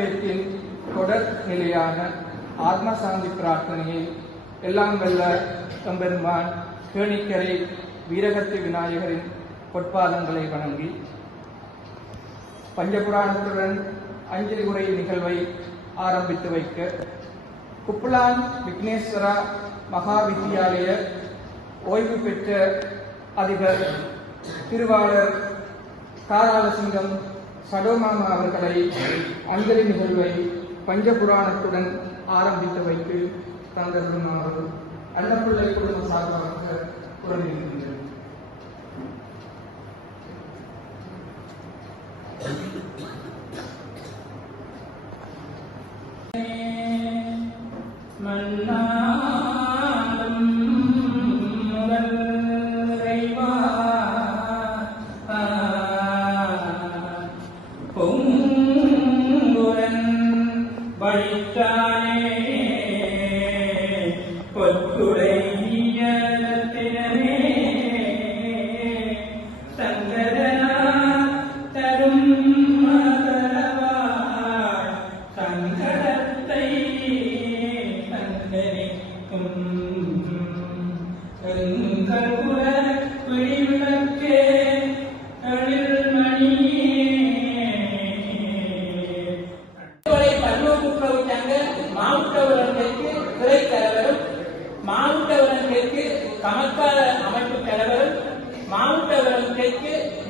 பொறுப்பேற்றின் தொடர் நிலையான ஆத்மசாந்தி பிரார்த்தனையை எல்லாம் வல்ல எம்பெருமான் கேணிக்கரை வீரகத்தி விநாயகரின் பொற்பாதங்களை வணங்கி பஞ்சபுராணத்துடன் அஞ்சலி உரை நிகழ்வை ஆரம்பித்து வைக்க குப்லான் விக்னேஸ்வரா மகா வித்தியாலய ஓய்வு பெற்ற அதிபர் திருவாளர் காராலசிங்கம் சடோமாமா அவர்களை அஞ்சலி நிகழ்வை பஞ்சபுராணத்துடன் ஆரம்பித்து வைத்து தந்தருமாறு அன்னப்பிள்ளை குடும்ப சார்பாக குரலிருக்கின்றனர்.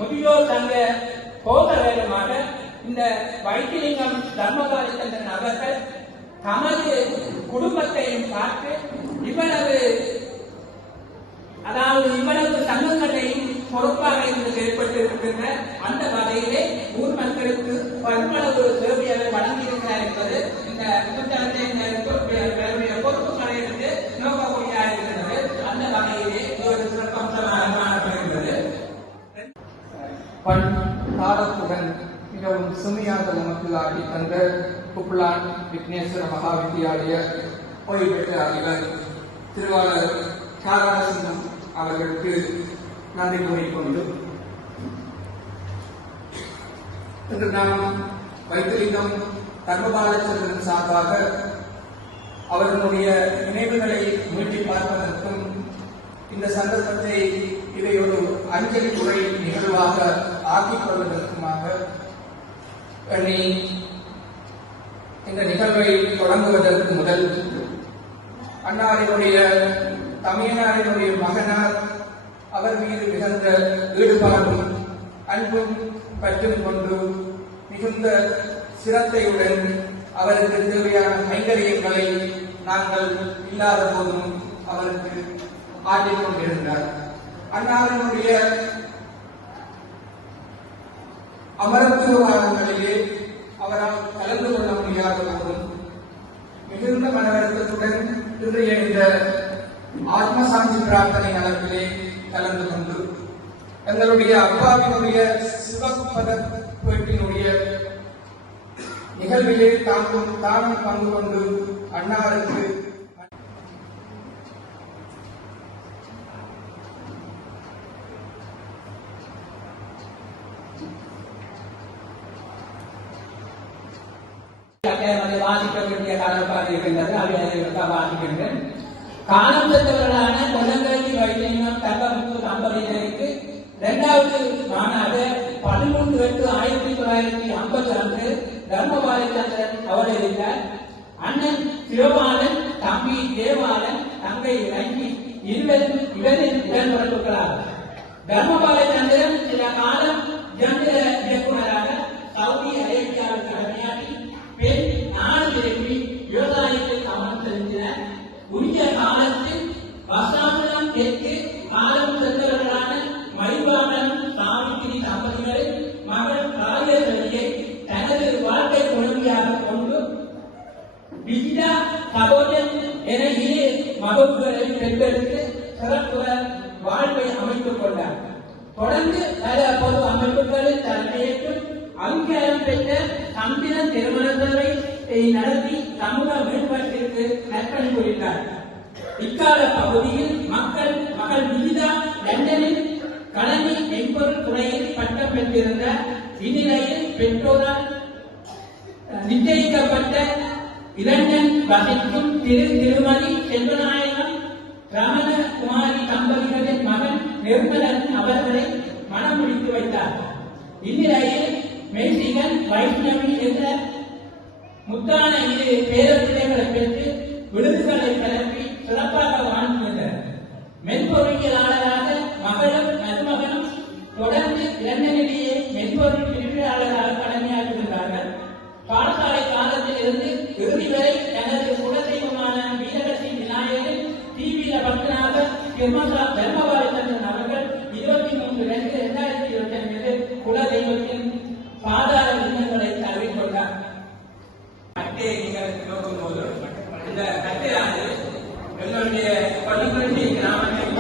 முதியோர் சங்க போதவேகமாக இந்த வைத்திலிங்கம் தர்மபாலச்சந்திரன் அவர்கள் தமது குடும்பத்தையும் பார்த்து இவ்வளவு சங்கங்களையும் பொறுப்பாக இருந்து செயல்பட்டிருக்கின்ற அந்த வகையிலே ஊர் மக்களுக்கு பல்மளவு சேவையை வழங்கியிருக்கிறார் என்பது இந்த குற்றச்சாட்டை பொறுப்புகளை இருந்து நோக்கக்கூடியதாக இருக்கிறது. அந்த வகையிலே ஒரு சிறப்பம்சமாக காணப்படுகிறது. காலத்துடன் மிகவும் சுமையாக நமக்கு ஆடி தந்த குப்லான் விக்னேஸ்வர மகா வித்தியாலய ஓய்வு பெற்ற அதிபர் திருவாளர் காராலசிங்கம் அவர்களுக்கு நன்றி கூறிக்கொண்டு இன்று நாம் வைத்திலிங்கம் தர்மபாலச்சந்திரன் சார்பாக அவர்களுடைய நினைவுகளை மீட்டி பார்ப்பதற்கும் இந்த சந்தர்ப்பத்தை இதை ஒரு அஞ்சலி உரை நிகழ்வாக ஆக்கிக் கொள்வதற்குமாக எண்ணி இந்த நிகழ்வை தொடங்குவதற்கு முதல் அன்னாரினுடைய தமையனாரினுடைய மகனார் அவர் மீது மிகுந்த ஈடுபாடும் அன்பும் பற்றும் கொண்டு மிகுந்த சிரத்தையுடன் அவருக்கு தேவையான கைங்கரியங்களை நாங்கள் இல்லாத போதும் அவருக்கு ஆற்றிக் கொண்டிருந்தார். அன்னாரினுடைய அமரத்துவவாதங்களிலே அவரால் கலந்து கொள்ள முடியாத போதும் மிகுந்த மனவருத்தத்துடன் இன்றைய இந்த ஆத்மசாந்தி பிரார்த்தனை அளவிலே கலந்து கொண்டு எங்களுடைய அப்பாவினுடைய சிவபத பேட்டினுடைய நிகழ்விலே தானும் பங்கு கொண்டு அன்னாருக்கு வாசிக்க வேண்டிய காலப்பாடு இருக்கின்றது. அதை வாசிக்கின்றேன். காலம் சென்றவர்களான கொல்லங்கரை வைத்தியம் தங்கமுத்து தம்பதியினருக்கு 2வது மாநாடு 13/8/1950 அன்று தர்மபாலச்சந்திரன் அவதரித்தார். அண்ணன் சிவபாலன், தம்பி தேவாலன், தங்கை இறங்கி இருவரும் இவரின் உடன்பிறப்புகளார். தர்மபாலச்சந்திரன் சில காலம் இயந்திர இயக்குநராக சவுதி அரேபியாவில் கடமையாற்றி பெண் நாடு திரும்பி விவசாயத்தில் கவனம் செலுத்தினர். உரிய காலத்தில் வசாசனம் தெற்கு காலம் சென்றவர்களான மணிபாலன் சாவித்திரி தம்பதிகளை மகள் ராஜேஸ்வரியை தனது வாழ்க்கை குழந்தையாக கொண்டு விஜயா சகோதரன் என இரு மகள்களை பெற்றெடுத்து சிறப்புற வாழ்வை அமைத்துக் கொண்டார். தொடர்ந்து பல பொது அமைப்புகளில் தலைமையேற்று அங்கீகாரம் பெற்ற சம்பிரன் திருமண சேவை நடத்தி சமூக மேம்பாட்டிற்கு நற்பணி புரிந்தார். இக்கால பகுதியில் மகள் விஜிதா லண்டனில் கணனி மென்பொருள் துறையில் பட்டம் பெற்றிருந்த இந்நிலையில் பெற்றோரால் நிச்சயிக்கப்பட்ட இலண்டன் வசிக்கும் திருமதி செல்வநாயகம் ரமணகுமாரி தம்பதிகளின் மகன் நிர்மலன் அவர்களை மனம் முடித்து வைத்தார். இந்நிலையில் மெய்சிகன் வைஷ்ணவி என்ற முத்தான இரு பேரப்பிள்ளைகளை பெற்று விருதுகளை கிளப்பி சிறப்பாக வாழ்ந்துள்ளனர். மென்பொறியியலாளராக மகளும் மருமகனும் தொடர்ந்து இலண்டனிலேயே மென்பொருள் பிரிவியாளராக கடமையாற்றுகின்றார்கள். பாடசாலை காலத்தில் இருந்து இறுதி வரை தனது குலதெய்வமான வீரகசி விநாயகர் டிவியில பக்தனாக தர்மபாலச்சந்திரன் அவர்கள் 23/2/2025 குலதெய்வத்தின் பாதார விண்ணங்களை அறிவித்துள்ளார். அட்டையை நீங்கள் நோக்கும்போது இந்த அட்டையானது எங்களுடைய பள்ளிக்குறிச்சி கிராமத்தில்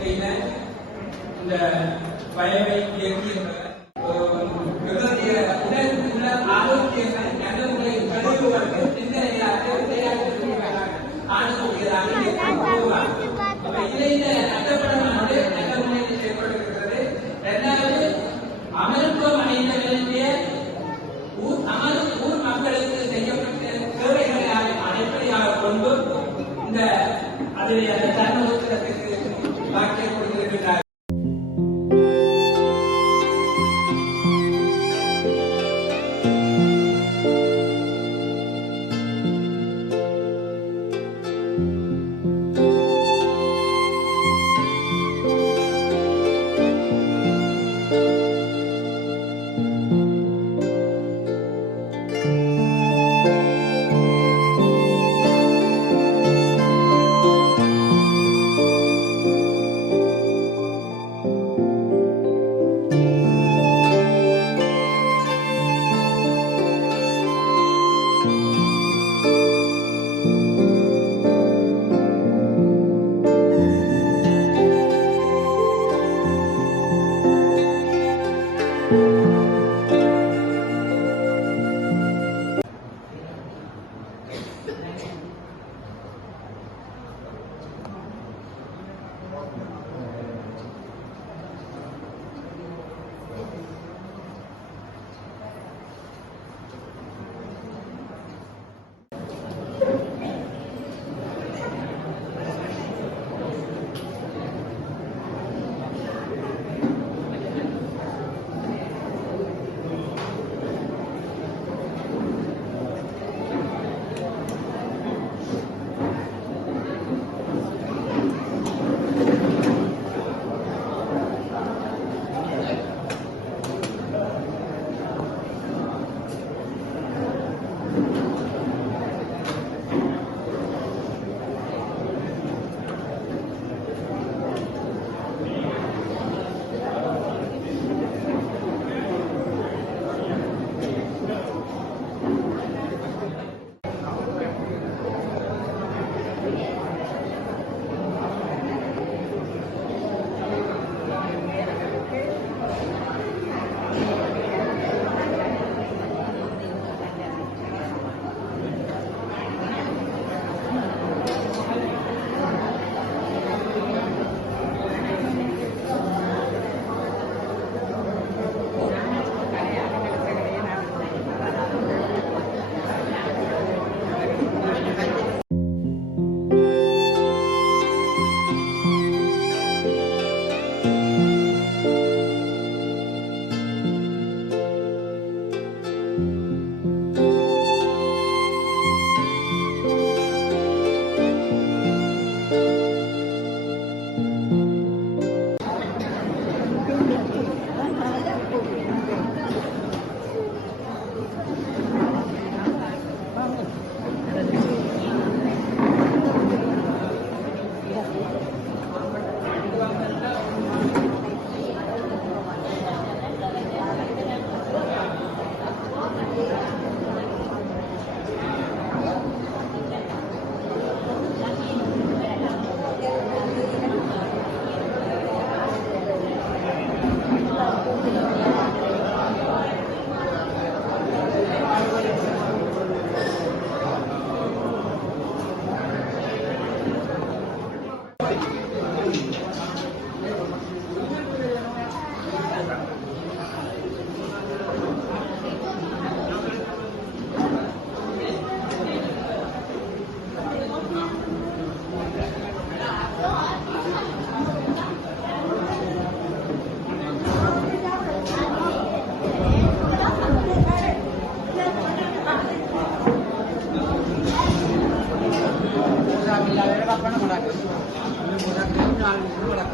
செய்த இந்த பயவை இயக்கி உடல் உள்ள ஆரோக்கியங்கள் நலவுகளை கழுவுவதற்கு சிந்தனையாக ஆடக்கூடியதாக இதில் நட்டப்படமானது நல்ல முறையில் செயல்படுகிறது. இரண்டாவது அமருத்துவமனைகளிலே ஊர் மக்களுக்கு செய்யப்பட்ட சேவைகளை அடிப்படையாக கொண்டு இந்த அதில் அந்த தர்மபுத்திரத்திற்கு வாக்கியம் கொடுத்திருக்கிறார். దూరం